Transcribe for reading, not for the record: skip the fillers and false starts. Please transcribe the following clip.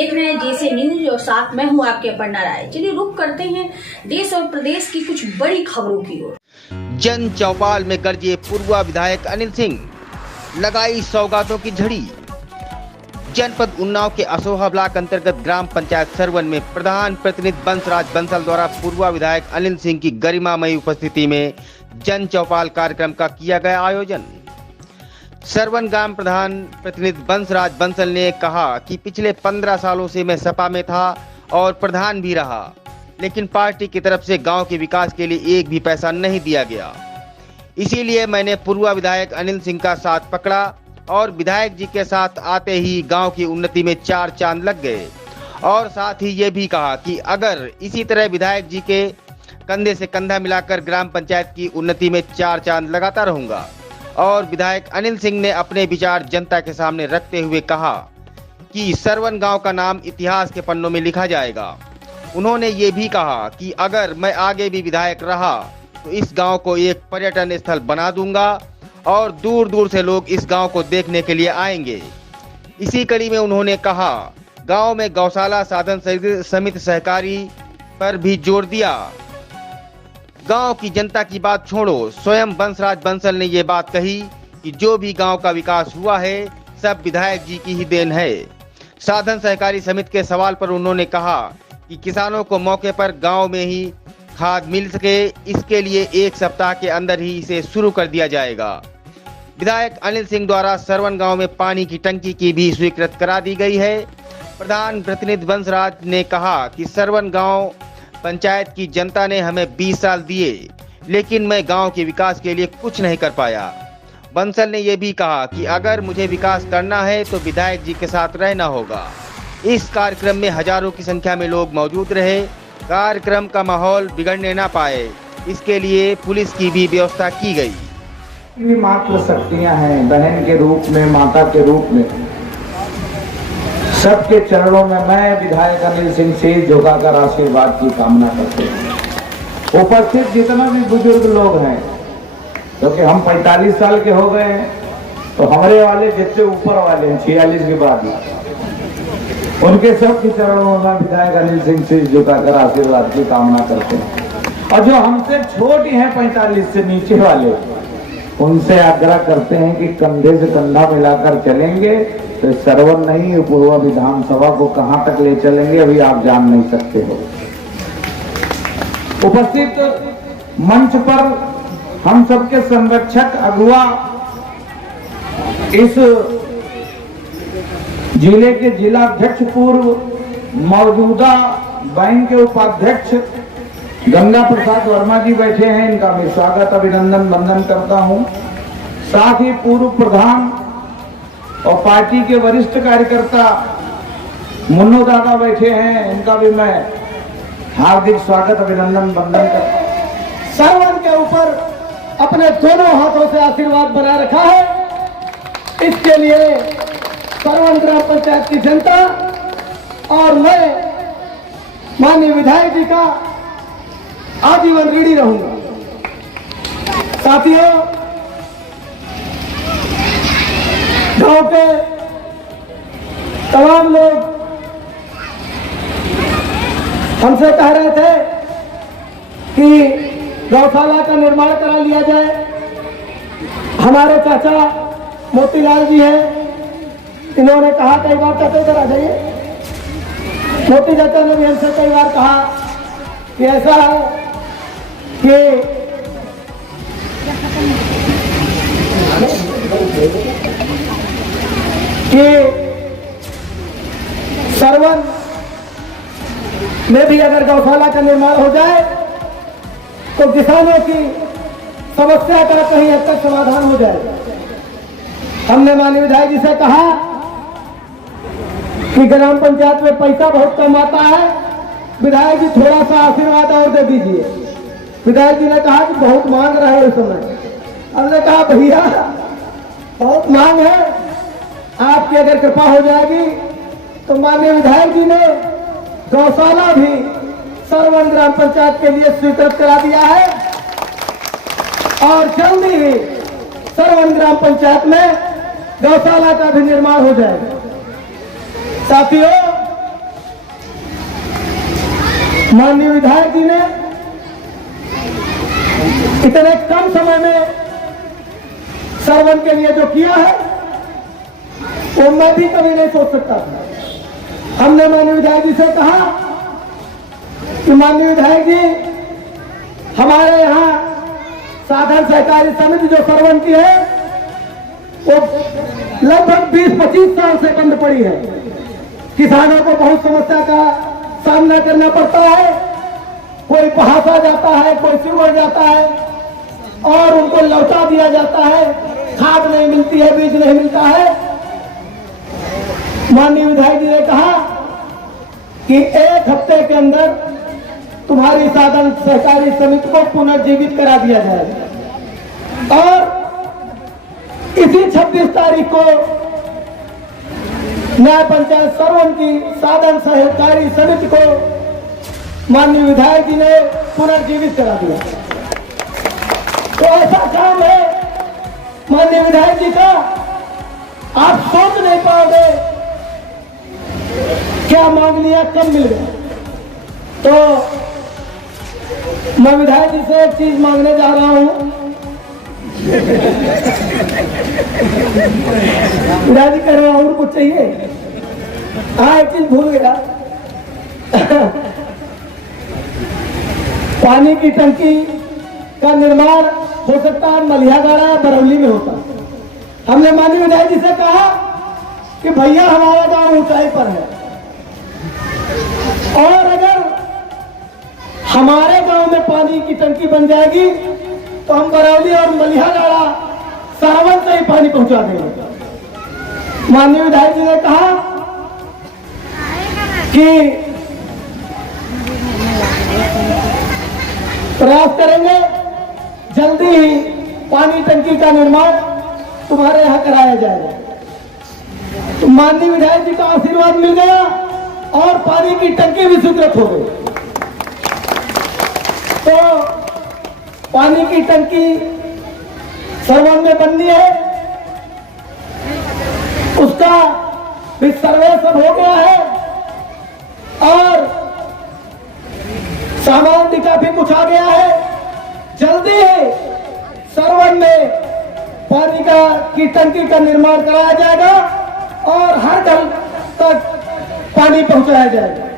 देख रहे हैं जैसे न्यूज और साथ मैं हूं आपके अपर्णा राय। चलिए रुक करते हैं देश और प्रदेश की कुछ बड़ी खबरों की ओर। जन चौपाल में गरजे पूर्व विधायक अनिल सिंह, लगाई सौगातों की झड़ी। जनपद उन्नाव के असोहा ब्लॉक अंतर्गत ग्राम पंचायत सरवन में प्रधान प्रतिनिधि बंसराज बंसल द्वारा पूर्व विधायक अनिल सिंह की गरिमामयी उपस्थिति में जन चौपाल कार्यक्रम का किया गया आयोजन। सरवन ग्राम प्रधान प्रतिनिधि बंसराज बंसल ने कहा कि पिछले 15 सालों से मैं सपा में था और प्रधान भी रहा, लेकिन पार्टी की तरफ से गांव के विकास के लिए एक भी पैसा नहीं दिया गया। इसीलिए मैंने पूर्व विधायक अनिल सिंह का साथ पकड़ा और विधायक जी के साथ आते ही गांव की उन्नति में 4 चांद लग गए। और साथ ही ये भी कहा कि अगर इसी तरह विधायक जी के कंधे से कंधा मिलाकर ग्राम पंचायत की उन्नति में 4 चांद लगाता रहूंगा। और विधायक अनिल सिंह ने अपने विचार जनता के सामने रखते हुए कहा कि सरवन गांव का नाम इतिहास के पन्नों में लिखा जाएगा। उन्होंने ये भी कहा कि अगर मैं आगे भी विधायक रहा तो इस गांव को एक पर्यटन स्थल बना दूंगा और दूर दूर से लोग इस गांव को देखने के लिए आएंगे। इसी कड़ी में उन्होंने कहा गांव में गौशाला साधन समिति सहकारी पर भी जोर दिया। गांव की जनता की बात छोड़ो, स्वयं बंसराज बंसल ने ये बात कही कि जो भी गांव का विकास हुआ है सब विधायक जी की ही देन है। साधन सहकारी समिति के सवाल पर उन्होंने कहा कि किसानों को मौके पर गांव में ही खाद मिल सके, इसके लिए 1 सप्ताह के अंदर ही इसे शुरू कर दिया जाएगा। विधायक अनिल सिंह द्वारा सरवन गांव में पानी की टंकी की भी स्वीकृत करा दी गई है। प्रधान प्रतिनिधि बंसराज ने कहा कि सरवन गांव पंचायत की जनता ने हमें 20 साल दिए, लेकिन मैं गांव के विकास के लिए कुछ नहीं कर पाया। बंसल ने यह भी कहा कि अगर मुझे विकास करना है तो विधायक जी के साथ रहना होगा। इस कार्यक्रम में हजारों की संख्या में लोग मौजूद रहे। कार्यक्रम का माहौल बिगड़ने ना पाए, इसके लिए पुलिस की भी व्यवस्था की गई। मात्र शक्तियां हैं, बहन के रूप में, माता के रूप में, सबके चरणों में मैं विधायक अनिल सिंह से झुकाकर आशीर्वाद की कामना करते हैं। उपस्थित जितना भी बुजुर्ग लोग हैं, क्योंकि हम 45 साल के हो गए हैं, तो हमारे वाले जितने ऊपर वाले हैं 46 के बाद, उनके सब के चरणों में विधायक अनिल सिंह से झुकाकर आशीर्वाद की कामना करते हैं। और जो हमसे छोटी हैं 45 से नीचे वाले, उनसे आग्रह करते हैं कि कंधे से कंधा मिलाकर चलेंगे तो सरवन नहीं पूर्व विधानसभा को कहां तक ले चलेंगे अभी आप जान नहीं सकते हो। उपस्थित मंच पर हम सबके संरक्षक अगुआ, इस जिले के जिला अध्यक्ष पूर्व, मौजूदा बैंक के उपाध्यक्ष गंगा प्रसाद वर्मा जी बैठे हैं, इनका मैं स्वागत अभिनंदन वंदन करता हूं। साथ ही पूर्व प्रधान और पार्टी के वरिष्ठ कार्यकर्ता मुन्नो दादा बैठे हैं, इनका भी मैं हार्दिक स्वागत अभिनंदन वंदन करता हूं। सरवन के ऊपर अपने दोनों हाथों से आशीर्वाद बना रखा है, इसके लिए सरवन ग्राम पंचायत की जनता और मैं माननीय विधायक जी का आजीवन ऋणी रहूंगा। साथियों, गांव के तमाम लोग हमसे कह रहे थे कि गौशाला का निर्माण करा लिया जाए। हमारे चाचा मोतीलाल जी हैं, इन्होंने कहा कई बार, कहते इधर आ जाइए, मोती चाचा ने भी हमसे कई बार कहा कि ऐसा है कि सरवन में भी अगर गौशाला का निर्माण हो जाए तो किसानों की समस्या का कहीं हद तक समाधान हो जाए। हमने माननीय विधायक जी से कहा कि ग्राम पंचायत में पैसा बहुत कम आता है, विधायक जी थोड़ा सा आशीर्वाद और दे दीजिए। विधायक जी ने कहा कि बहुत मांग रहे हैं इस समय। हमने कहा भैया बहुत मांग है, आपकी अगर कृपा हो जाएगी तो माननीय विधायक जी ने गौशाला भी सरवन ग्राम पंचायत के लिए स्वीकृत करा दिया है और जल्दी ही सरवन ग्राम पंचायत में गौशाला का भी निर्माण हो जाएगा। साथियों, माननीय विधायक जी ने इतने कम समय में सरवन के लिए जो किया है वो मैं भी कभी नहीं सोच सकता था। हमने माननीय विधायक जी से कहा कि माननीय विधायक जी हमारे यहाँ साधन सहकारी समिति जो सरवन की है वो लगभग 20-25 साल से बंद पड़ी है। किसानों को बहुत समस्या का सामना करना पड़ता है, कोई बहासा जाता है, कोई सिमट जाता है और उनको लौटा दिया जाता है, खाद नहीं मिलती है, बीज नहीं मिलता है। माननीय विधायक जी ने कहा कि 1 हफ्ते के अंदर तुम्हारी साधन सहकारी समिति को पुनर्जीवित करा दिया जाएगा। और इसी 26 तारीख को न्याय पंचायत सरवन की साधन सहकारी समिति को माननीय विधायक जी ने पुनर्जीवित करा दिया। तो ऐसा काम है माननीय विधायक जी का, आप सोच नहीं पाओगे क्या मांग लिया, कब मिल गया। तो मैं विधायक जी से एक चीज मांगने जा रहा हूं। विधायक जी कह रहे और कुछ चाहिए? हाँ, एक चीज भूल गया। पानी की टंकी का निर्माण हो सकता है मलिहागाड़ा या बरौली में होता। हमने माननीय विधायक जी से कहा कि भैया हमारा गांव ऊंचाई पर है और अगर हमारे गांव में पानी की टंकी बन जाएगी तो हम बरौली और मलिहागाड़ा सावन से ही पानी पहुंचा देंगे। माननीय विधायक जी ने कहा कि प्रयास करेंगे, जल्दी ही पानी टंकी का निर्माण तुम्हारे यहाँ कराया जाएगा। तो माननीय विधायक जी का आशीर्वाद मिल गया और पानी की टंकी भी स्वीकृत हो गई। तो पानी की टंकी सरवन में बननी है, उसका भी सर्वे सब हो गया है और सामान भी काफी कुछ आ गया है। जल्दी ही सरवन में पानी की टंकी का निर्माण कराया जाएगा और हर घर तक पानी पहुंचाया जाएगा।